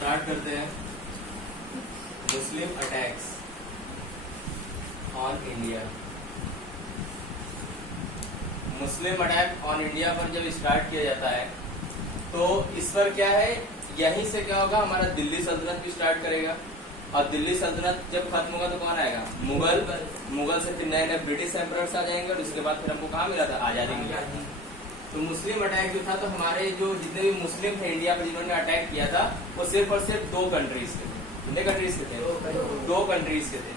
Start करते हैं। Muslim attacks on India. Muslim attack on India पर जब स्टार्ट किया जाता है तो इस पर क्या है, यहीं से क्या होगा, हमारा दिल्ली सल्तनत भी स्टार्ट करेगा। और दिल्ली सल्तनत जब खत्म होगा तो कौन आएगा, मुगल। मुगल से फिर नए नए ब्रिटिश एम्परर्स आ जाएंगे और उसके बाद फिर हमको कहाँ मिला था, आजादी मिला। तो मुस्लिम अटैक जो था, तो हमारे जो जितने भी मुस्लिम थे इंडिया पर जिन्होंने अटैक किया था वो सिर्फ और सिर्फ दो कंट्रीज के थे। कितने कंट्रीज के थे? दो कंट्रीज के थे।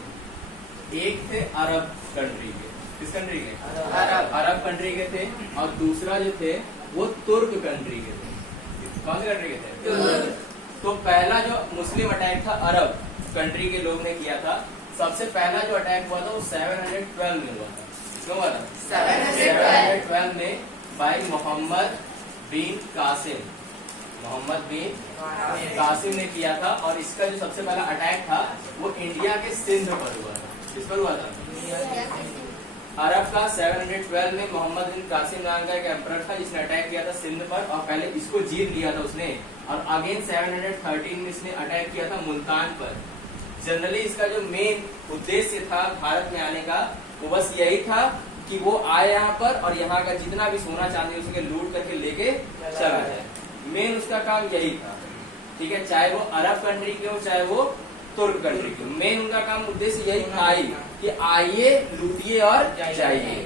एक थे अरब कंट्री के। किस कंट्री के? अरब कंट्री के थे। और दूसरा जो थे वो तुर्क कंट्री के थे। कौन सी कंट्री के थे? तो पहला जो मुस्लिम अटैक था अरब कंट्री के लोग ने किया था। सबसे पहला जो अटैक हुआ था वो 712 में हुआ था। क्यों हुआ था? 712 में बाई मोहम्मद बिन कासिम। मोहम्मद बिन कासिम ने किया था। और इसका जो सबसे पहला अटैक था वो इंडिया के सिंध पर हुआ था। किस पर हुआ था? अरब का 712 में मोहम्मद बिन कासिम नाम का एक एम्परर था जिसने अटैक किया था सिंध पर, और पहले इसको जीत लिया था उसने। और अगेन 713 में इसने अटैक किया था मुल्तान पर। जनरली इसका जो मेन उद्देश्य था भारत में आने का वो बस यही था कि वो आए यहाँ पर और यहाँ का जितना भी सोना चांदी उसके लूट करके लेके चला जाए। मेन उसका काम यही था। ठीक है, चाहे वो अरब कंट्री के हो चाहे वो तुर्क कंट्री के, मेन उनका काम उद्देश्य यही था कि आइए लूटिए और जाइए।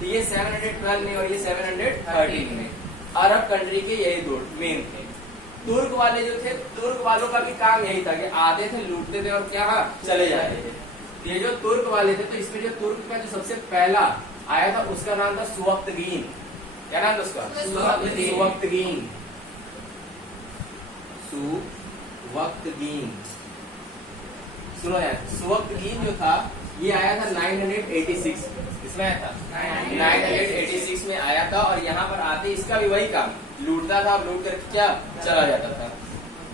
तो ये 712 में और ये 713 में अरब कंट्री के यही दो मेन थे। तुर्क वाले जो थे, तुर्क वालों का भी काम यही था कि आते थे, लूटते थे और क्या चले जाते थे। ये जो तुर्क वाले थे, तो इसमें जो तुर्क का जो सबसे पहला आया था उसका नाम था सुवक्तगीन। क्या नाम था उसका? सुवक्तगीन। सुवक्तगीन। सुनो यार, सुवक्तगीन जो था ये आया था 986। किसमें आया था? 986 में आया था। और यहाँ पर आते इसका भी वही काम, लूटता था, लूट कर क्या चला जाता था।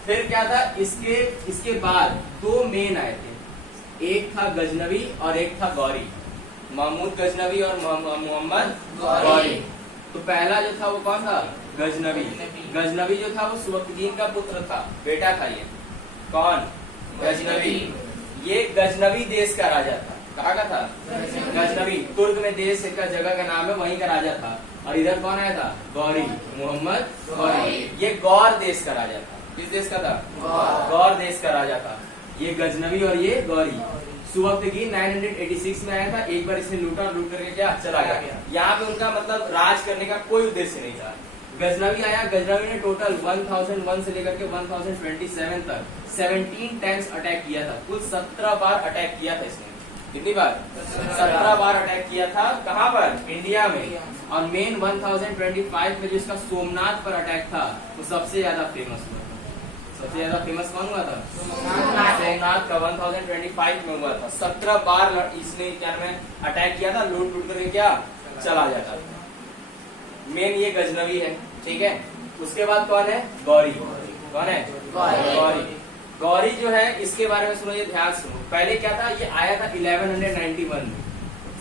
फिर क्या था, इसके बाद दो मेन आए थे। एक था गजनवी और एक था गौरी। महमूद गजनवी और मोहम्मद गौरी। तो पहला जो था वो कौन था? गजनवी। गजनवी जो था वो सुवक्तगीन का पुत्र था, बेटा था ये। कौन? गजनवी। ये गजनवी देश का राजा था। कहाँ का था? गजनवी। तुर्क में देश का जगह का नाम है, वहीं का राजा था। और इधर कौन आया था? गौरी, मोहम्मद गौरी। ये गौर देश का राजा था। किस देश का था? गौर देश का राजा था ये गजनवी और ये गौरी। सुवक्तगीन 986 में आया था। एक बार इसने लूटा, लूट करके क्या चला गया। यहाँ पे उनका मतलब राज करने का कोई उद्देश्य नहीं था। गजनवी आया। गजनवी ने टोटल 1001 से लेकर के 1027 तक 17 टाइम्स अटैक किया था। कुल 17 बार अटैक किया था इसने। कितनी बार? 17 बार अटैक किया था। कहाँ पर? इंडिया में। और मेन 1025 में जो इसका सोमनाथ पर अटैक था वो सबसे ज्यादा फेमस हुआ था। सबसे ज्यादा फेमस कौन हुआ था? सोमनाथ का 1025 में हुआ था। 17 बार इसने क्या में अटैक किया था, लूट लूट करके क्या चला जाता था। मेन ये गजनवी है। ठीक है, उसके बाद कौन है? गौरी। कौन है? गौरी। गौरी जो है इसके बारे में सुनो, ये ध्यान सुनो। पहले क्या था, ये आया था 1191 में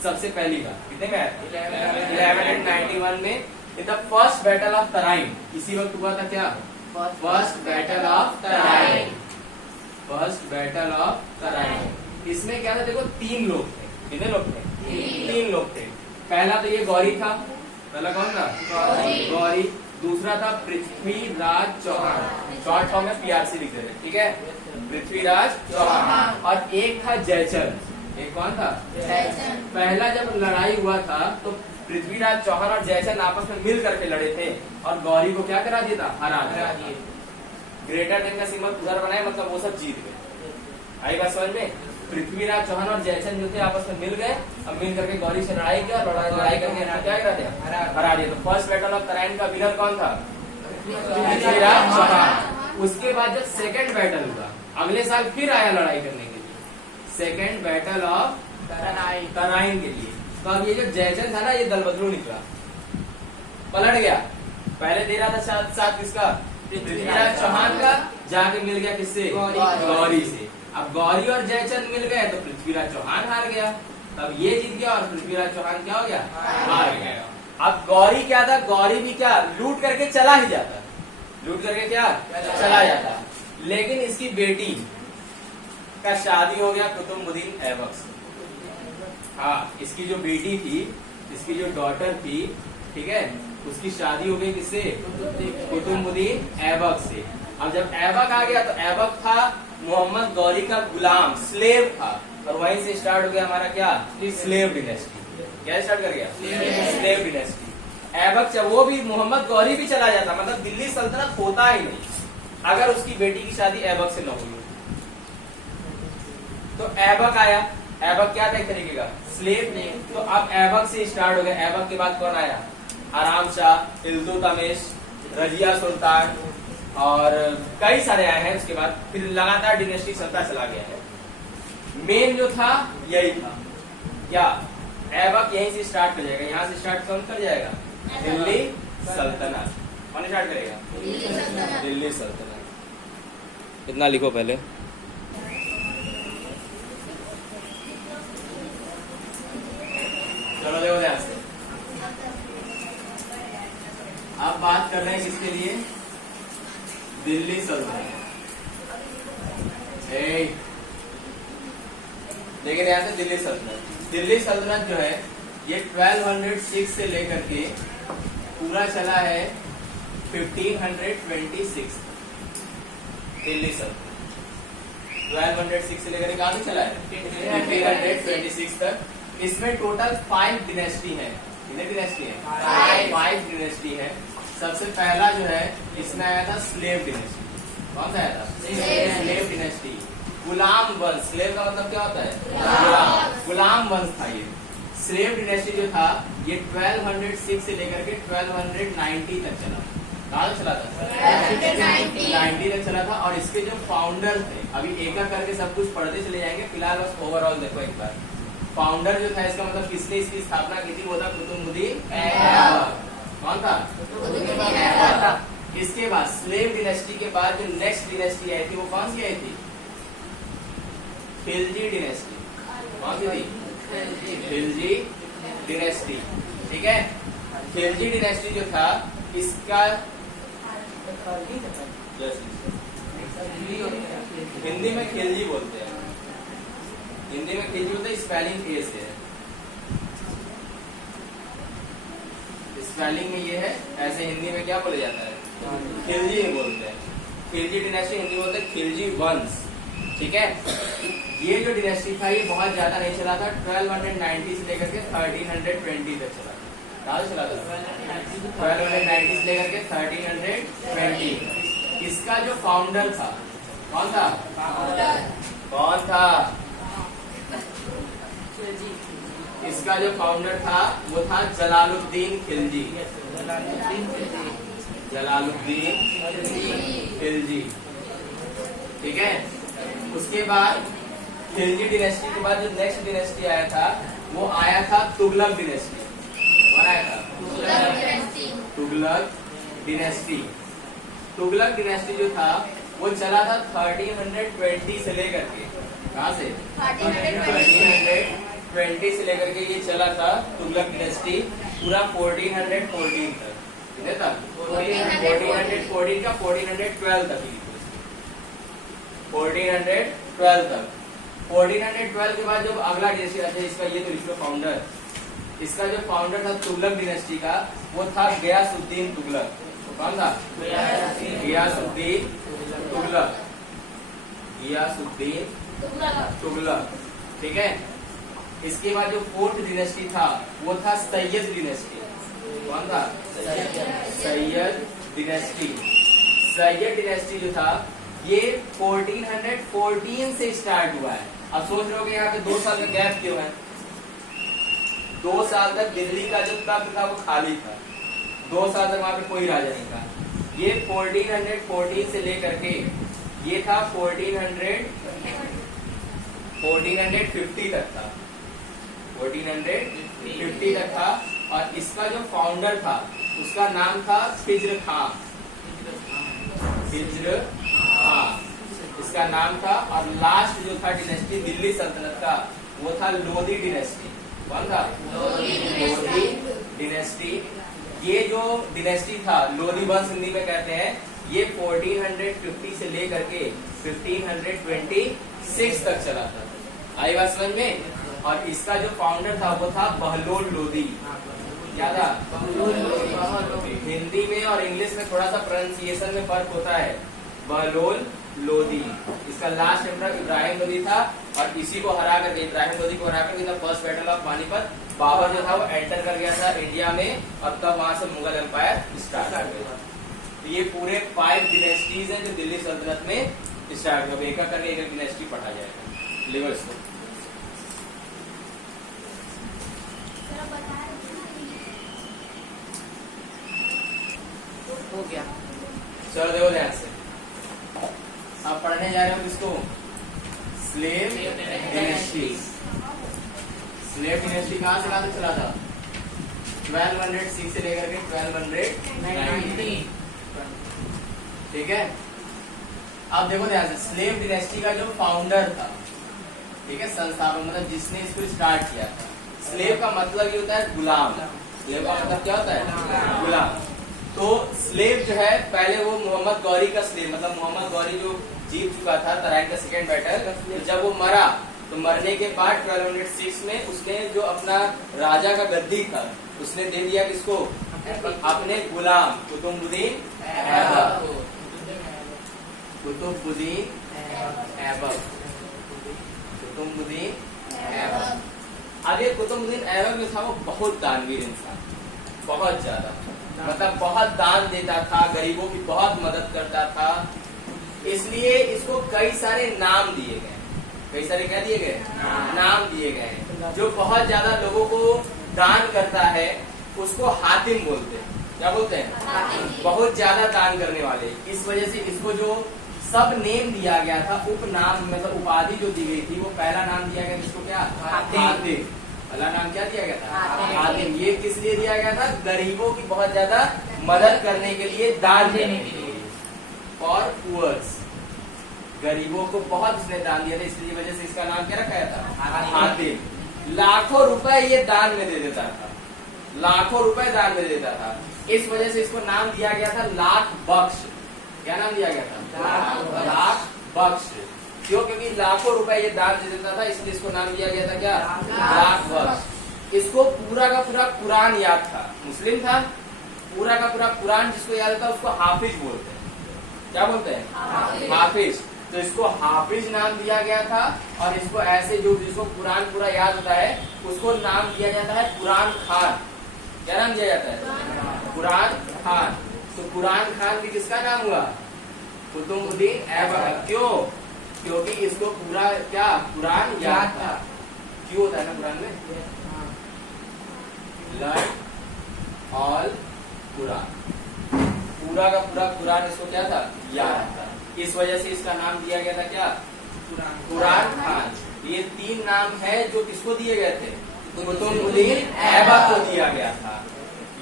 सबसे पहली बार। कितने में आया था? 1191 में। The first battle of Tarain इसी वक्त हुआ था। क्या? First battle of Tarain. First battle of Tarain. इसमें क्या था, देखो 3 लोग थे। कितने लोग थे? 3 लोग थे। पहला तो ये गौरी था। पहला कौन था? गौरी। दूसरा था पृथ्वीराज चौहान। शॉर्ट फॉर्म में PRC लिख देते। ठीक है, पृथ्वीराज चौहान। और एक था जयचंद। एक कौन था? जयचंद। पहला जब लड़ाई हुआ था तो पृथ्वीराज चौहान और जयचंद आपस में मिल करके लड़े थे और गौरी को क्या करा दिया था? हरा दिया। ग्रेटर देन का सिंबल उधर बनाए, मतलब वो सब जीत गए। आई बात समझ में? पृथ्वीराज चौहान और जयचंद जो थे आपस में मिल गए। अब मिल करके गौरी से लड़ाई किया। लड़ाई करके क्या करा दिया? हरा दिया। तो फर्स्ट बैटल ऑफ तराइन का विनर कौन था? पृथ्वीराज चौहान। उसके बाद जब सेकंड बैटल हुआ, अगले साल फिर आया लड़ाई करने के लिए, सेकंड बैटल ऑफ तराइन के लिए। तो अब ये जो जयचंद था ना, ये दलबदलू निकला, पलट गया। पहले दे रहा था साथ किसका? पृथ्वीराज चौहान का। जाके मिल गया किससे? गौरी से। अब गौरी और जयचंद मिल गए तो पृथ्वीराज चौहान हार गया। तब ये जीत गया और पृथ्वीराज चौहान क्या हो गया? हार गया। अब गौरी क्या था? गौरी भी क्या लूट करके चला ही जाता। लूट करके क्या चला जाता। लेकिन इसकी बेटी का शादी हो गया कुतुबुद्दीन ऐबक से। हाँ, इसकी जो बेटी थी, इसकी जो डॉटर थी, ठीक है, उसकी शादी हो गई किससे? कुतुबुद्दीन ऐबक से। अब जब ऐबक आ गया तो ऐबक था मोहम्मद गौरी का गुलाम, स्लेव था, और वहीं से स्टार्ट हो गया हमारा क्या? Slave dynasty. क्या स्टार्ट कर गया? Slave dynasty. ऐबक जब वो भी मोहम्मद गौरी भी चला जाता, मतलब दिल्ली सल्तनत होता ही नहीं अगर उसकी बेटी की शादी ऐबक से न हुई। तो ऐबक आया, ऐबक क्या था एक तरीके का? स्लेव। तो अब ऐबक से स्टार्ट हो गया। ऐबक के बाद कौन आया? आराम शाह, इल्तुतमिश, रजिया सुल्तान और कई सारे आए हैं। उसके बाद फिर लगातार डिनेस्टी चलता चला गया है। मेन जो था यही था क्या? ऐबक यहीं से स्टार्ट कर जाएगा। यहाँ से स्टार्ट कौन कर जाएगा? दिल्ली सल्तनत। कौन स्टार्ट करेगा? दिल्ली सल्तनत। इतना लिखो पहले। चलो देखो ध्यान से। अब बात कर रहे हैं किसके लिए? दिल्ली सल्तनत। देखिए ध्यान से, दिल्ली सल्तनत। दिल्ली सल्तनत जो है ये 1206 से लेकर के पूरा चला है 1526। दिल्ली सल्तनत 1206 से लेकर कहां तक चला है? 1526 तक। इसमें टोटल 5 डिनेस्टी है। कितने डिनेस्टी है? 5 डिनेस्टी है। सबसे पहला जो है इसमें आया था स्लेव डिनेस्टी। कौन सा आया था? Slave dynasty. गुलाम वंश। स्लेव का मतलब क्या होता है? गुलाम वंश था ये। स्लेव डिनेस्टी जो था ये 1206 से लेकर के 1290 तक चला। कहाँ तक चला था? 90 तक चला था। और इसके जो फाउंडर थे, अभी एक एक करके सब कुछ पढ़ते चले जाएंगे, फिलहाल बस ओवरऑल देखो एक बार। फाउंडर जो था, इसका मतलब किसने इसकी स्थापना की थी? वो था कुतुबुद्दीन ऐबक। कौन था? इसके बाद स्लेव डिनेस्टी के बाद जो नेक्स्ट डिनेस्टी आई थी वो कौन सी आई थी? खिलजी डिनेस्टी। कौन सी थी? खिलजी डिनेस्टी। ठीक है, खिलजी डिनेस्टी जो था इसका हिंदी में खिलजी बोलते हैं। हिंदी में खिलजी होता है, स्पेलिंग ए से है। स्पेलिंग में ये है, ऐसे हिंदी में क्या बोला जाता है? खिलजी नहीं बोलते हैं। खिलजी डिनेस्टी हिंदी बोलते हैं खिलजी वंश। ठीक है, ये जो डिनेस्टी था ये बहुत ज्यादा नहीं चला था। 1290 से लेकर के 1320 तक चला था। कहाँ चला था? 1290 से लेकर के 1320। इसका जो फाउंडर था कौन था? कौन था? इसका जो फाउंडर था वो था जलालुद्दीन खिलजी। जलालुद्दीन खिलजी। ठीक है, उसके बाद खिलजी डिनेस्टी के बाद जो नेक्स्ट डिनेस्टी आया था वो आया था तुगलक डिनेस्टी। कौन आया था? तुगलक डिनेस्टी। तुगलक डिनेस्टी जो था वो चला था 1320 से लेकर के, कहाँ से? 1320 से लेकर के ये चला था तुगलक डिनेस्टी पूरा 1414 तक। कितने तक? 1414 का 1412 तक। 1412 तक। 1412 के बाद जब अगला डिनेस्टी आता है इसका, ये तो इसका फाउंडर, इसका जो फाउंडर था तुगलक डिनेस्टी का वो था गयासुद्दीन तुगलक। कौन था? गयासुद्दीन तुगलक। गयासुद्दीन तुगलक। ठीक है, इसके बाद जो 4th डिनेस्टी था वो था सैयद डिनेस्टी। कौन था? सैयद डिनेस्टी। सैयद डिनेस्टी जो था ये 1414 से स्टार्ट हुआ है। अब सोच रहे हो कि यहाँ पे 2 साल का गैप क्यों है? 2 साल तक दिल्ली का जो तख्त था वो खाली था। 2 साल तक वहां पे कोई राजा नहीं था। ये 1414 से लेकर के ये था 1450 तक था। 1450 तक था। और इसका जो फाउंडर था उसका नाम था खिज्र खां। खिज्र खां इसका नाम था। और लास्ट जो था डिनेस्टी दिल्ली सल्तनत का वो था लोधी डिनेस्टी। कौन था? लोधी डिनेस्टी। ये जो डिनेस्टी था, लोधी वंश हिंदी में कहते हैं, ये 1450 से लेकर के 1526 तक चला था। आई बात समझ में। और इसका जो फाउंडर था वो था बहलोल लोदी। क्या था? हिंदी में और इंग्लिश में थोड़ा सा प्रोनाउंसिएशन में फर्क होता है। बहलोल लोदी। इसका लास्ट एम्परर इब्राहिम लोदी था और इसी को हरा करके, इब्राहिम लोदी को हरा करके first battle of Panipat Babar जो था वो एंटर कर गया था इंडिया में और तब वहां से मुगल एम्पायर स्टार्ट हो गया। तो ये पूरे 5 डिनेस्टीज हैं जो दिल्ली सल्तनत में स्टार्ट हो गए। एक करके एक डिनेस्टी पढ़ा जाएगा। लिखो इसको। हो गया। चलो देखो ध्यान से, अब पढ़ने जा रहे हो इसको, स्लेव डिनेस्टी। स्लेव डिनेस्टी कहाँ से कहाँ तक चला था? 1206 से लेकर के 1290। ठीक है। अब देखो ध्यान से, स्लेव डिनेस्टी का जो फाउंडर था, ठीक है, संस्थापक मतलब जिसने इसको स्टार्ट किया था। स्लेव का मतलब ये होता है गुलाम। स्लेव का मतलब क्या होता है? गुलाम। तो स्लेव जो है, पहले वो मोहम्मद गौरी का स्लेव, मतलब मोहम्मद गौरी जो जीत चुका था तराइन का सेकेंड बैटल, तो जब वो मरा तो मरने के बाद 1206 में उसने जो अपना राजा का गद्दी था उसने दे दिया किसको? अपने गुलाम कुतुबुद्दीन ऐबक। कुतुबुद्दीन ऐबक। कुतुबुद्दीन ऐबक। अब ये कुतुबुद्दीन ऐबक जो था वो बहुत दानवीर इंसान, बहुत ज्यादा, मतलब बहुत दान देता था, गरीबों की बहुत मदद करता था। इसलिए इसको कई सारे नाम दिए गए। कई सारे क्या दिए गए? नाम दिए गए। जो बहुत ज्यादा लोगों को दान करता है उसको हातिम बोलते हैं। क्या बोलते हैं? बहुत ज्यादा दान करने वाले। इस वजह से इसको जो सब नेम दिया गया था, उपनाम मतलब उपाधि जो दी गई थी, वो पहला नाम दिया गया जिसको क्या? हातिम। पहला नाम क्या दिया गया था? हातिम। ये किस लिए दिया गया था? गरीबों की बहुत ज्यादा मदद करने के लिए, दान देने के लिए। फॉर पुअर्स, गरीबों को बहुत उसने दान दिया था, इसलिए वजह से इसका नाम क्या रखा गया था? हातिम। लाखों रुपए ये दान में दे देता था, लाखों रुपए दान में देता था। इस वजह से इसको नाम दिया गया था लाख बख्श। क्या नाम दिया गया था? लाख बख्श। क्यों? क्योंकि लाखों रुपए ये दान दे देता था, इसलिए इसको नाम दिया गया था क्या? लाख बख्श। इसको पूरा का पूरा कुरान याद था, मुस्लिम था, पूरा का पूरा कुरान जिसको याद था उसको हाफिज बोलते हैं। क्या बोलते हैं? हाफिज। तो इसको हाफिज नाम दिया गया था। और इसको ऐसे जो जिसको कुरान पूरा याद होता है उसको नाम दिया जाता है कुरान खान। क्या नाम दिया जाता है? कुरान खान। तो कुरान खान भी किसका नाम हुआ? कुतुबुद्दीन ऐबक। क्यों? क्योंकि इसको पूरा क्या कुरान याद था। क्यों होता है ना कुरान में? लर्न ऑल कुरान, पूरा का पूरा कुरान इसको क्या था? याद था। इस वजह से इसका नाम दिया गया था क्या? कुरान खान। ये 3 नाम है जो किसको दिए गए थे? कुतुबुद्दीन ऐबक को दिया गया था।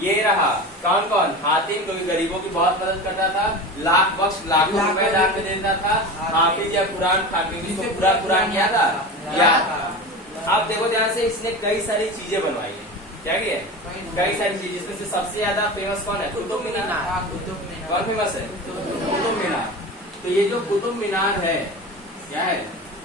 ये रहा कौन कौन? हातिम, क्योंकि गरीबों की बहुत मदद करता था, लाख बख्श, लाखों रुपए दान में देता था, हाफिज या कुरान खान, क्योंकि इसको पूरा कुरान याद था, याद था। अब देखो ध्यान से, इसने कई सारी चीजें बनवाई है। क्या किया? कई सारी चीजें, जिसमें से सबसे ज्यादा फेमस कौन है? कुतुब मीनार। कौन फेमस है? कुतुब मीनार। तो ये जो कुतुब मीनार है, क्या है?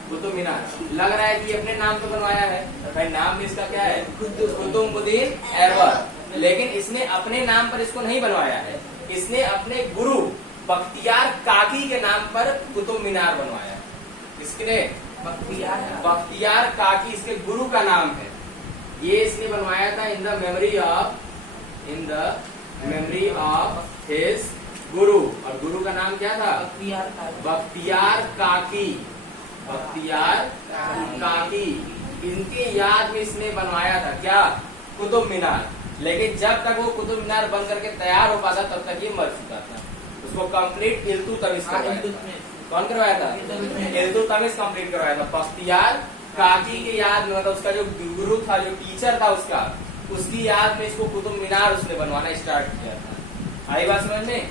कुतुब मीनार। लग रहा है कि अपने नाम तो बनवाया है, भाई नाम भी इसका क्या है? कुतुबुद्दीन ऐबक। लेकिन इसने अपने नाम पर इसको नहीं बनवाया है, इसने अपने गुरु बख्तियार काकी के नाम पर कुतुब मीनार बनवाया। किसने? बख्तियार काकी इसके गुरु का नाम है। ये इसने बनवाया था in the memory of his गुरु। और गुरु का नाम क्या था? बख्तियार काकी। बख्तियार काकी, इनके याद में इसने बनवाया था क्या? कुतुब मीनार। लेकिन जब तक वो कुतुब मीनार बन करके तैयार हो पाता तब तक ये मर चुका था। उसको कंप्लीट इल्तुतमिश करवाया था। कौन करवाया था? इल्तुतमिश कंप्लीट करवाया था। बख्तियार काकी के याद में, मतलब उसका जो गुरु था, जो टीचर था उसका, उसकी याद में इसको कुतुब मीनार उसने बनवाना स्टार्ट किया था। आई बात समझ में?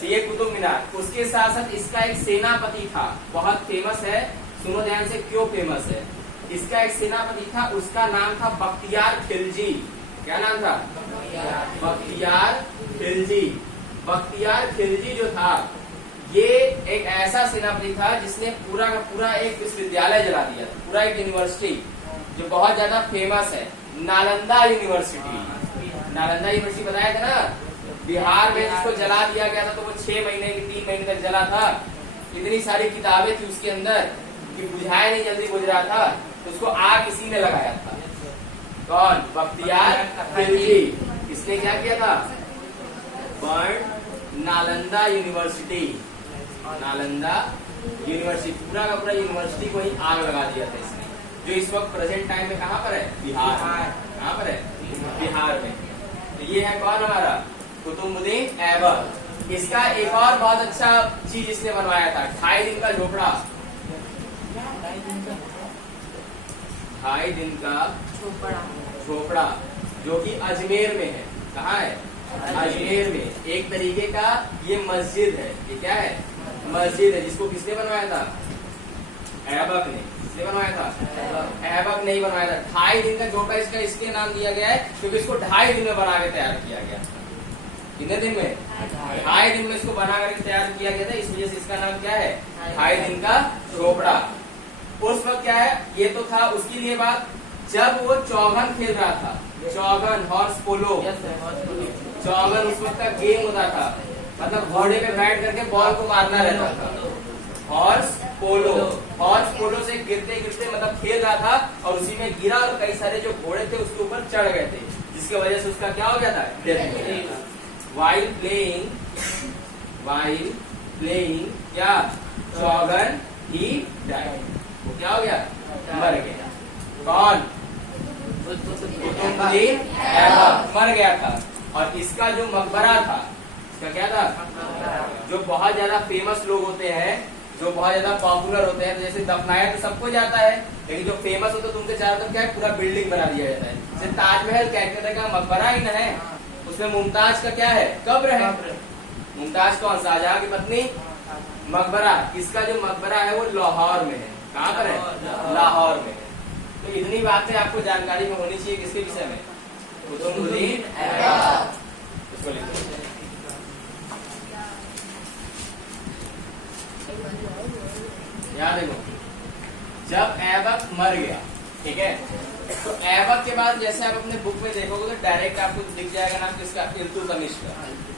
तो ये कुतुब मीनार। उसके साथ साथ इसका एक सेनापति था, बहुत फेमस है, सुनो ध्यान से क्यों फेमस है। इसका एक सेनापति था, उसका नाम था बख्तियार खिलजी। क्या नाम था? बख्तियार खिलजी। बख्तियार खिलजी जो था ये एक ऐसा सेनापति था जिसने पूरा का पूरा एक विश्वविद्यालय जला दिया था, पूरा एक यूनिवर्सिटी जो बहुत ज्यादा फेमस है, नालंदा यूनिवर्सिटी। नालंदा यूनिवर्सिटी बताया था ना, बिहार में जिसको जला दिया गया था, तो वो 6 महीने की 3 महीने तक जला था। इतनी सारी किताबें थी उसके अंदर कि बुझाया नहीं, जल्दी बुझ रहा था, तो उसको आग इसी ने लगाया था। कौन? बख्तियार खिलजी। इसने क्या किया था? Burn Nalanda university. Nalanda university, पूरा का पूरा यूनिवर्सिटी को ही आग लगा दिया था इसने, जो इस वक्त प्रेजेंट टाइम में कहाँ पर है? बिहार। कहाँ पर है? बिहार में। तो ये है कौन हमारा? कुतुबुद्दीन ऐबक। इसका एक और बहुत अच्छा चीज इसने बनवाया था, 2.5 दिन का झोपड़ा। 2.5 दिन का झोपड़ा, जो कि अजमेर में है। कहाँ है? अजमेर में। एक तरीके का ये मस्जिद है। ये क्या है? मस्जिद है, जिसको किसने बनवाया था? ऐबक ने। किसने बनवाया था? ऐबक ने ही बनवाया था। 2.5 दिन का झोपड़ा इसका इसके नाम दिया गया है क्योंकि इसको 2.5 दिन में बना के तैयार किया गया। कितने दिन में? 2.5 दिन में इसको बना करके तैयार किया गया था, इस वजह से इसका नाम क्या है? 2.5 दिन का झोपड़ा। उस वक्त क्या है, ये तो था। उसकी लिए बात, जब वो चौगन खेल रहा था, चौगन हॉर्स पोलो, चौगन उस वक्त का गेम होता था, मतलब घोड़े पे बैठ करके बॉल को मारना रहता था। हॉर्स पोलो, हॉर्स पोलो से गिरते गिरते मतलब खेल रहा था और उसी में गिरा और कई सारे जो घोड़े थे उसके ऊपर चढ़ गए थे, जिसकी वजह से उसका क्या हो गया था? डेथ हो गया था। While playing क्या? चौगन ही died। वो क्या हो गया? मर गया। कौन? कुतुबुद्दीन ऐबक मर गया था। और इसका जो मकबरा था, इसका क्या था? जो बहुत ज्यादा फेमस लोग होते हैं, जो बहुत ज्यादा पॉपुलर होते हैं, जैसे दफनाया तो सबको जाता है, लेकिन जो फेमस होता है तो उनके चारों तरफ क्या है? पूरा बिल्डिंग बना दिया जाता है। जैसे ताजमहल कैलकाटा का मकबरा ही न है, उसमें मुमताज का क्या है? कब्र है। मुमताज कौन? शाहजहां की पत्नी। मकबरा, इसका जो मकबरा है वो लाहौर में है। कहाँ पर है? लाहौर में है। तो इतनी बातें आपको जानकारी में होनी चाहिए किसके विषय में? कुतुबुद्दीन ऐबक। इसको लिखो। याद देखो, जब ऐबक मर गया, ठीक है, तो ऐबक के बाद जैसे आप अपने बुक में देखोगे तो डायरेक्ट आपको दिख जाएगा नाम किसका? इल्तुतमिश का।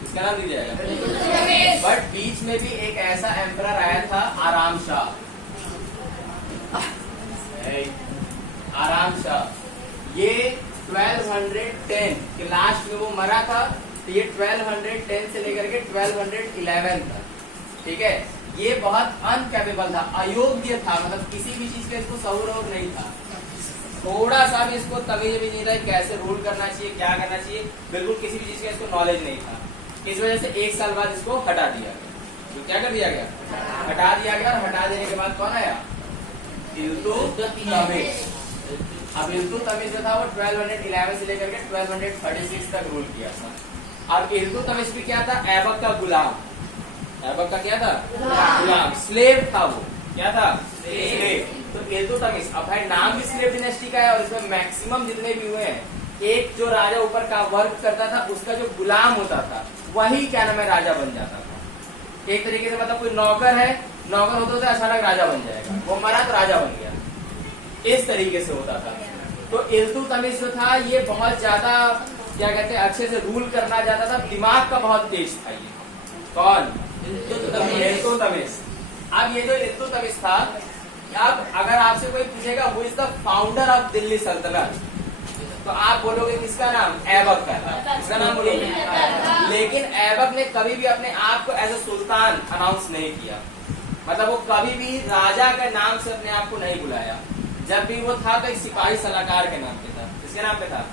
इसका नाम दिख जाएगा। बट बीच में भी एक ऐसा एम्परर आया था, आराम शाह। आराम शाह, ये 1210 के लास्ट में वो मरा था। तो ये 1210 से लेकर के 1211 था, ठीक है। ये बहुत अनकैपेबल था, अयोग्य था, मतलब किसी भी चीज का इसको सहुर नहीं था, थोड़ा सा भी इसको तमीज भी नहीं था कैसे रूल करना चाहिए, क्या करना चाहिए, बिल्कुल किसी भी चीज का इसको नॉलेज नहीं था। इस वजह से 1 साल बाद इसको हटा दिया गया। तो क्या कर दिया गया? हटा दिया गया। और हटा देने के बाद कौन आया? इल्तुतमिश। अब इल्तुतमिश जो था वो 1211 से लेकर के 1236 तक रूल किया था। अब इल्तुतमिश भी क्या था? ऐबक का गुलाम। ऐबक का क्या था? गुलाम, स्लेव था वो। क्या था? स्लेव। तो इल्तुतमिश, अब भाई नाम भी स्लेव डिनेस्टी का है और इसमें मैक्सिमम जितने भी हुए हैं, एक जो राजा ऊपर का वर्क करता था उसका जो गुलाम होता था वही क्या नाम है? राजा बन जाता था। एक तरीके से मतलब कोई नौकर है, नौकर होता था अचानक राजा बन जाएगा, वो मरा तो राजा बन गया, इस तरीके से होता था। तो इल्तुतमिश जो था ये बहुत ज्यादा क्या कहते हैं, अच्छे से रूल करना चाहता था, दिमाग का बहुत तेज था ये। कौन? इल्तुतमिश। अब ये जो इल्तुतमिश था, अब अगर आपसे कोई पूछेगा who is the founder of Delhi सल्तनत, तो आप बोलोगे किसका नाम? ऐबक का। किसका नाम बोलोगे? लेकिन ऐबक ने कभी भी अपने आप को एज ए सुल्तान अनाउंस नहीं किया, मतलब वो कभी भी राजा के नाम से अपने आप को नहीं बुलाया। जब भी वो था तो एक सिपाही सलाहकार के नाम पे था। किसके नाम पे था?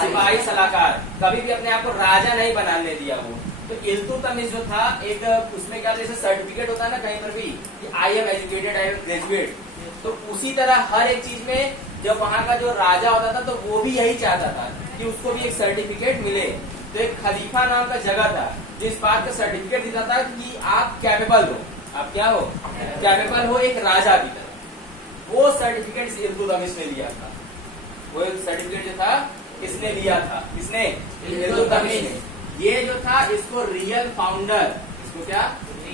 सिपाही सलाहकार। कभी भी अपने आप को राजा नहीं बनाने दिया वो। तो इल्तुतमिश जो था, एक उसमें क्या जैसे सर्टिफिकेट होता है ना कहीं पर भी कि I am educated, I am graduate, तो उसी तरह हर एक चीज में जब वहाँ का जो राजा होता था तो वो भी यही चाहता था कि उसको भी एक सर्टिफिकेट मिले। तो एक खलीफा नाम का जगह था जिस बात का सर्टिफिकेट देता था कि आप कैपेबल हो, आप क्या हो? कैपेबल हो एक राजा की तरह। वो सर्टिफिकेट इल्तुतमिश ने लिया था। वो सर्टिफिकेट जो था किसने लिया था? किसने? इल्तुतमिश ने। ये जो था इसको रियल फाउंडर, इसको क्या?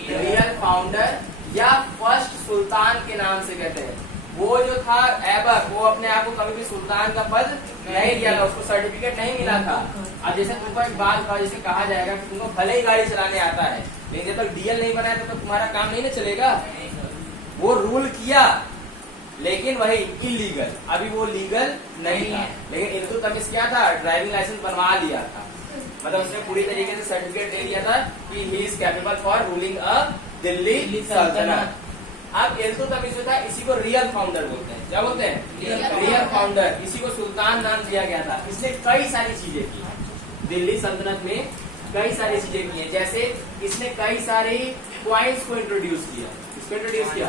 रियल फाउंडर या फर्स्ट सुल्तान के नाम से कहते हैं। वो जो था ऐबक, वो अपने आप को कभी भी सुल्तान का पद नहीं दिया था, उसको सर्टिफिकेट नहीं मिला था। अब जैसे तुमको एक बात कहा, जैसे कहा जाएगा कि तुमको भले ही गाड़ी चलाने आता है, लेकिन जब तक डीएल नहीं बनाया तो तुम्हारा काम नहीं ना चलेगा। वो रूल किया लेकिन वही इलीगल, अभी वो लीगल नहीं था। लेकिन इल्तुतमिश क्या था, ड्राइविंग लाइसेंस बनवा लिया था, मतलब उसने पूरी तरीके से सर्टिफिकेट दे दिया था कि he is capable for ruling a Delhi सल्तनत। अब इल्तुतमिश जो था, इसी को रियल फाउंडर बोलते हैं। क्या बोलते हैं? Real founder. इसी को सुल्तान नाम दिया गया था। इसने कई सारी चीजें की दिल्ली सल्तनत में, कई सारी चीजें की हैं। जैसे इसने कई सारी क्वाइंस को इंट्रोड्यूस किया। किसको इंट्रोड्यूस किया?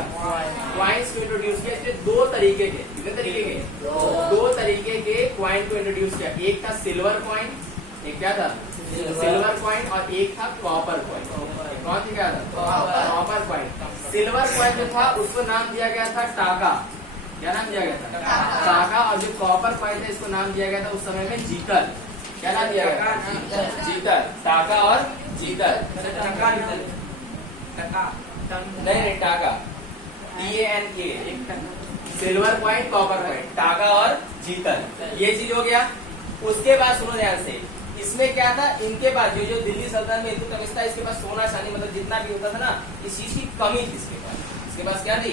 क्वाइंस को इंट्रोड्यूस किया। इसने दो तरीके के, कितने तरीके के? दो तरीके के क्वाइन को इंट्रोड्यूस किया। एक था सिल्वर क्वाइन, एक क्या था? सिल्वर कॉइन, और एक था कॉपर कॉइन। कौन सी क्या था? Copper coin. सिल्वर कॉइन जो था उसको नाम दिया गया था टाका। क्या नाम दिया गया था? टाका। और जो कॉपर कॉइन था इसको नाम दिया गया था उस समय में जीतल। क्या नाम दिया गया? जीतल। टाका और जीतल। नहीं, टाका, TANK। Silver coin, copper coin, टाका और जीतल, ये चीज हो गया। उसके बाद सुनो ध्यान से, इसमें क्या था, इनके पास जो दिल्ली सल्तनत में इल्तुतमिश था, इसके पास सोना चांदी मतलब जितना भी होता था ना, इस चीज की कमी थी इसके पास। इसके पास क्या थी?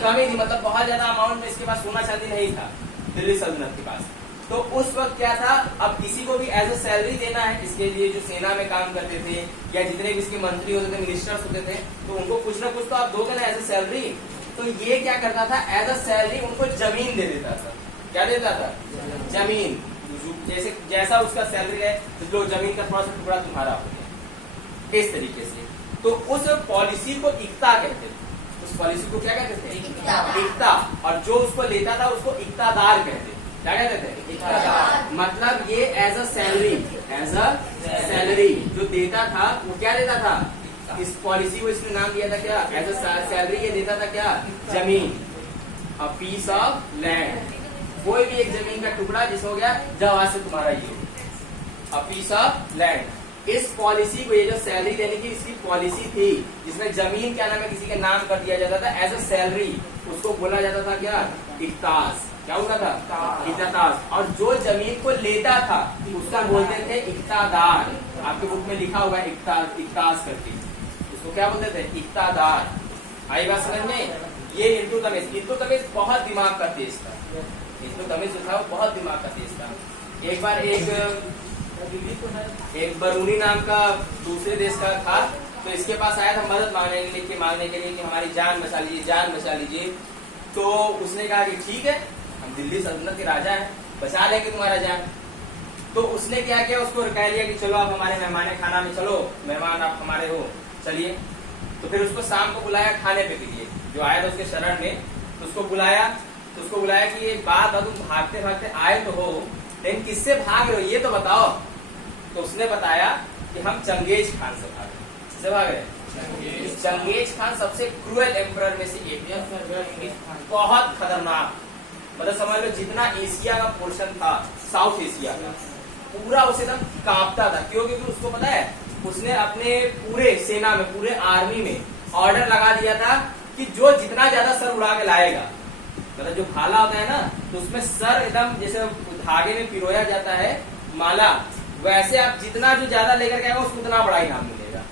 कमी थी, मतलब बहुत ज्यादा अमाउंट में इसके पास सोना चांदी नहीं था दिल्ली सल्तनत के पास। तो उस वक्त क्या था, अब किसी को भी एज ए सैलरी देना है, इसके लिए जो सेना में काम करते थे या जितने भी इसके मंत्री होते थे, मिनिस्टर्स होते थे, तो उनको कुछ ना कुछ तो आप दोगे ना एज ए सैलरी। तो ये क्या करता था, एज अ सैलरी उनको जमीन दे देता था। क्या देता था? जमीन। जैसे जैसा उसका सैलरी है, तो लो जमीन का थोड़ा सा टुकड़ा तुम्हारा हो गया, इस तरीके से। तो उस पॉलिसी को इक्ता कहते थे। उस पॉलिसी को क्या कहते थे? इक्ता। और जो उसको लेता था उसको इक्तादार कहते थे। क्या कहते थे? इक्तादार। मतलब ये एज अ सैलरी जो देता था, वो क्या देता था? इस पॉलिसी को इसने नाम दिया था क्या? एज अ सैलरी ये देता था क्या? जमीन, अ पीस ऑफ लैंड। कोई भी एक जमीन का टुकड़ा जिस हो गया, जब आज से तुम्हारा ये अ पीस ऑफ लैंड। इस पॉलिसी को, ये जो सैलरी देने की इसकी पॉलिसी थी, जिसमें जमीन क्या नाम है किसी का नाम कर दिया जाता था एज अ सैलरी, उसको बोला जाता था क्या? इक्तास। क्या होता था? इक्तास। और जो जमीन को लेता था उसका बोलते थे इक्तादार। आपके बुक में लिखा हुआ है इक्तास करके, उसको क्या बोलते थे? इक्तादार। आई बात समझ में? ये इल्तुतमिश बहुत दिमाग का तेज था। इल्तुतमिश जो था वो बहुत दिमाग का तेज था। एक बार एक बरूनी नाम का दूसरे देश का था, तो इसके पास आया था मदद मांगने के लिए कि हमारी जान बचा लीजिए, जान बचा लीजिए। तो उसने कहा कि ठीक है, हम दिल्ली सल्तनत के राजा हैं, बचा लेंगे तुम्हारा जान। तो उसने क्या किया, उसको कह लिया कि चलो आप हमारे मेहमान खाना में चलो, मेहमान आप हमारे हो, चलिए। तो फिर उसको शाम को बुलाया खाने पे के लिए, जो आया था उसके शरण में, तो उसको बुलाया कि एक बात है, तुम भागते भागते आए तो हो, लेकिन किससे भाग रहे हो ये तो बताओ। तो उसने बताया कि हम चंगेज खान से भाग रहे। किससे भाग रहे? चंगेज खान सबसे क्रूएल एम्परर में से एक, बहुत खतरनाक। मतलब समझ लो जितना एशिया का पोर्शन था, साउथ एशिया का, पूरा उसे एकदम कांपता था। क्यों? क्योंकि उसको पता है, उसने अपने पूरे सेना में, पूरे आर्मी में ऑर्डर लगा दिया था कि जो जितना ज्यादा सर उड़ा के लाएगा, मतलब जो भाला होता है ना, तो उसमें सर एकदम जैसे धागे में पिरोया जाता है माला, वैसे आप जितना जो ज्यादा लेकर के आएगा उसको उतना बड़ा इनाम मिलेगा।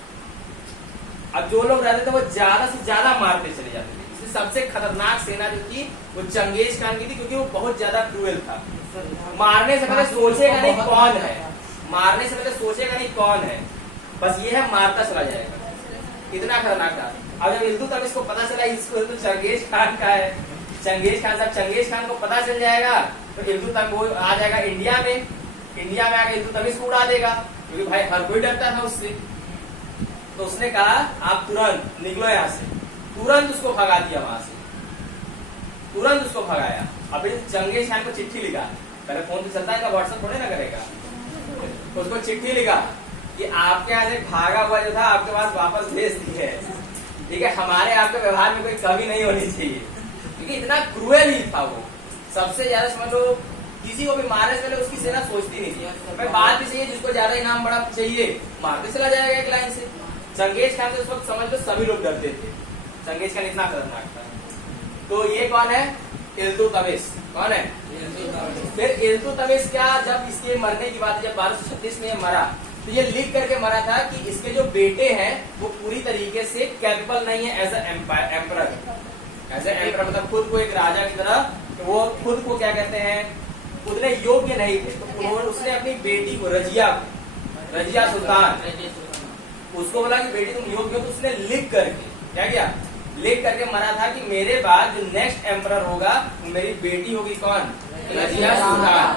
अब जो लोग रहते थे वो ज्यादा से ज्यादा मारते चले जाते थे। इसलिए सबसे खतरनाक सेना जो थी वो चंगेज खान की थी, क्योंकि वो बहुत ज्यादा क्रूएल था। मारने से पहले सोचेगा नहीं कौन है, मारने से पहले सोचेगा नहीं कौन है, बस ये है मारता चला जाएगा। इतना खतरनाक था। अब जब इल्तुतमिश को पता चला इसको तो चंगेज खान का है, चंगेज खान साहब, चंगेज खान को पता चल जाएगा तो इल्तुतमिश आ जाएगा इंडिया में आकर इल्तुतमिश को उड़ा देगा, क्योंकि भाई हर कोई डरता था उससे। तो उसने कहा आप तुरंत निकलो यहाँ से, तुरंत उसको भगा दिया वहां से, तुरंत उसको भगाया। अब फिर चंगेज खान को चिट्ठी लिखा, पहले फोन तो चलता है, व्हाट्सएप थोड़े ना करेगा, तो उसको चिट्ठी लिखा कि आपके यहाँ से भागा हुआ जो था आपके पास वापस भेज दिए, ठीक है, हमारे आपके व्यवहार में कोई कमी नहीं होनी चाहिए, क्योंकि इतना क्रूएल ही था वो। सबसे ज्यादा समझ लो किसी को भी मारने से पहले उसकी सेना सोचती नहीं थी, भाई बात भी सही है, जिसको ज्यादा इनाम बड़ा चाहिए मारते चला जाएगा एक लाइन से, चंगेज खान से उस वक्त समझ लो सभी लोग डरते थे, चंगेज खान इतना खतरनाक था। तो ये कौन है? इल्तुतमिश। कौन है? फिर इल्तुतमिश क्या, जब इसके मरने की बात, जब 1236 में ये मरा तो ये लिख करके मरा था कि इसके जो बेटे हैं वो पूरी तरीके से कैपेबल नहीं है एज एम्परर। एज एम्परर मतलब खुद को एक राजा की तरह, वो खुद को क्या कहते हैं, उतने योग्य नहीं थे। तो उसने अपनी बेटी को रजिया सुल्तान, उसको बोला कि बेटी तुम योग्य हो, तो उसने लिख करके क्या किया, लिख करके मरा था कि मेरे बाद जो नेक्स्ट एम्परर होगा मेरी बेटी होगी। कौन? रजिया सुल्तान।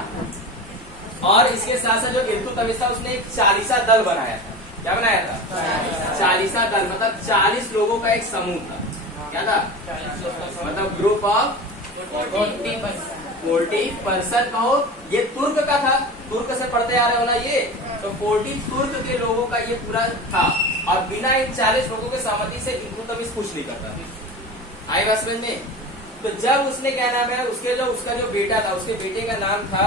और इसके साथ साथ जो इल्तुतमिश था उसने एक 40 दल बनाया था। क्या बनाया था? 40 दल, मतलब 40 लोगों का एक समूह था। क्या था? मतलब ग्रुप ऑफ 40 पर्सन कहो। ये तुर्क का था, तुर्क से पढ़ते आ रहे हो ना ये, तो 40 तुर्क के लोगों का ये पूरा था। और बिना इन 40 लोगों के सहमति से इल्तुतमिश कुछ नहीं करता। आई बात समझ में? तो जब उसने क्या नाम है, उसका जो बेटा था, उसके बेटे का नाम था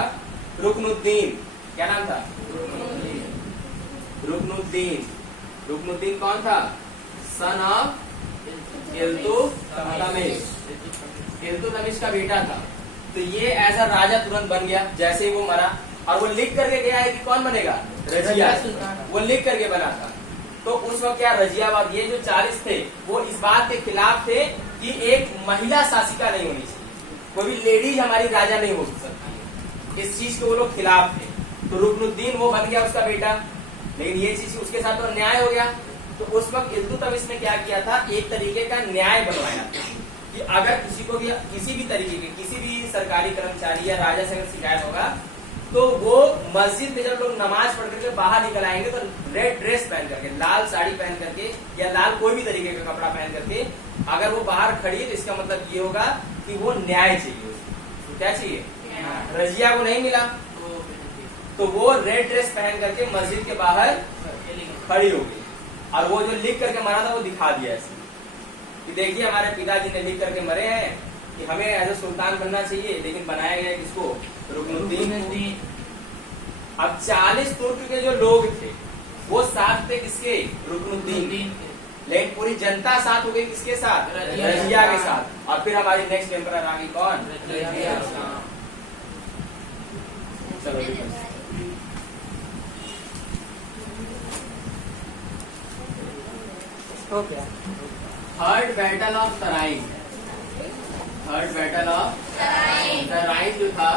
रुकनुद्दीन। क्या नाम था? रुकनुद्दीन। रुकनुद्दीन कौन था? Son of Iltutmish. इल्तुतमिश का बेटा था। तो ये ऐसा राजा तुरंत बन गया जैसे ही वो मरा। और वो लिख करके गया है कि कौन बनेगा? रजिया। वो लिख करके बना था। तो उस वक्त क्या, रजियाबाद, ये जो 40 थे वो इस बात के खिलाफ थे कि एक महिला शासिका नहीं होनी चाहिए, कोई भी लेडीज हमारी राजा नहीं हो सकती। इस चीज के वो लोग खिलाफ थे। तो रुकनुद्दीन वो बन गया उसका बेटा, लेकिन ये चीज उसके साथ तो अन्याय हो गया। तो उस वक्त इल्तुतमिश ने क्या किया था, एक तरीके का न्याय बनवाया कि अगर किसी को भी किसी भी तरीके के किसी भी सरकारी कर्मचारी या राजा से अगर शिकायत होगा तो वो मस्जिद में जब लोग नमाज पढ़ करके बाहर निकल आएंगे तो रेड ड्रेस पहन करके, लाल साड़ी पहन करके या लाल कोई भी तरीके का कपड़ा पहन करके अगर वो बाहर खड़ी है तो इसका मतलब ये होगा कि वो न्याय चाहिए उसको। क्या चाहिए? रजिया को नहीं मिला तो वो रेड ड्रेस पहन करके मस्जिद के बाहर खड़ी हो गई। और वो जो लिख करके मरा था वो दिखा दिया ऐसे कि देखिए हमारे पिताजी ने लिख करके मरे हैं कि हमें एज ए सुल्तान बनना चाहिए, लेकिन बनाया गया किसको? रुकनुद्दीन। अब 40 तुर्क के जो लोग थे वो साथ थे किसके? रुकनुद्दीन। लेकिन पूरी जनता साथ हो गई किसके साथ? रजिया के साथ। और फिर हमारी नेक्स्ट एम्परर आ गई कौन? रजिया। चलो हो गया। Third battle of Tarain. Third battle of Tarain जो था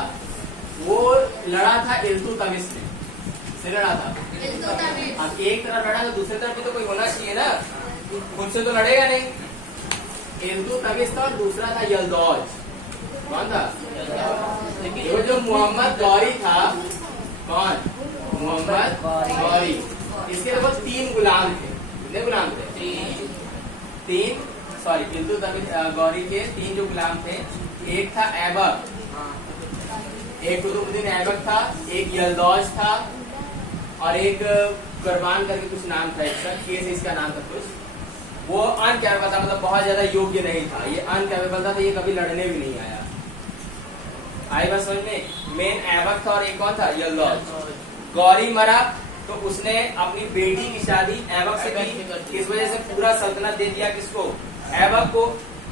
वो लड़ा था इल्तुतमिश से लड़ा था। अब एक तरफ लड़ा तो दूसरी तरफ भी तो कोई होना चाहिए ना, खुद से तो लड़ेगा नहीं। इल्तुतमिश था और दूसरा था यल्दौज। कौन था? वो जो मोहम्मद गौरी था। कौन? मोहम्मद गौरी। इसके लगभग 3 गुलाम थे। कितने गुलाम थे? 3। सॉरी, इल्तुतमिश गौरी के 3 जो गुलाम थे, एक था ऐबक, एक कुतुबुद्दीन ऐबक था, एक यल्दौज था और एक कुर्बान करके कुछ नाम था, इसका नाम था कुछ। वो अनकैपेबल था, मतलब बहुत ज्यादा योग्य नहीं था। ये अनकैपेबल था, तो ये कभी लड़ने भी नहीं आया। आई बात समझ में? मेन ऐबक था और एक कौन था? यल्दौज। गौरी मरा तो उसने अपनी बेटी की शादी ऐबक से की, इस वजह से पूरा सल्तनत दे दिया किसको? ऐबक को।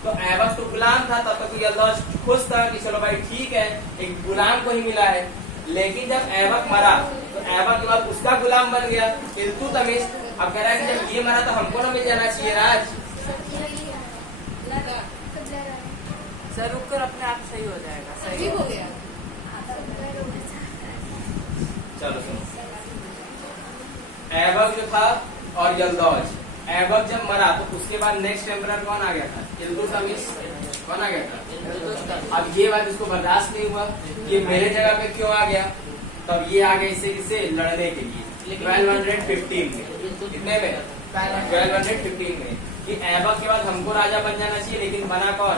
तो ऐबक तो गुलाम था, तब तक तो यल्दौज खुश था कि चलो भाई ठीक है, एक गुलाम को ही मिला है। लेकिन जब ऐबक मरा तो ऐबक के बाद उसका गुलाम बन गया इल्तुतमिश। अब कह रहा है कि जब ये मरा तो हमको ना मिल जाना चाहिए राज। सर रुक कर अपने आप सही हो जाएगा। सही हो गया। चलो सुनो, ऐबक जो था और यल्दौज, ऐबक जब मरा तो उसके बाद नेक्स्ट एम्परर कौन आ गया था? इल्तुतमिश। कौन आ गया था? अब ये बात इसको बर्दाश्त नहीं हुआ, ये मेरे जगह पे क्यों आ गया? तब ये आ गया इससे किससे लड़ने के लिए 1215 में। कितने में? 1215 में कि ऐबक के बाद हमको राजा बन जाना चाहिए, लेकिन बना कौन?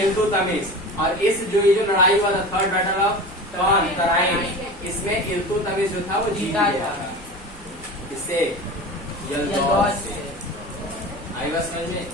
इल्तुतमिश। और इस जो ये जो लड़ाई हुआ था थर्ड बैटल ऑफ कौन? तराइन, इसमें इल्तुतमिश जो था वो जीत गया था। इससे यल्दौज से। आई बात समझ में?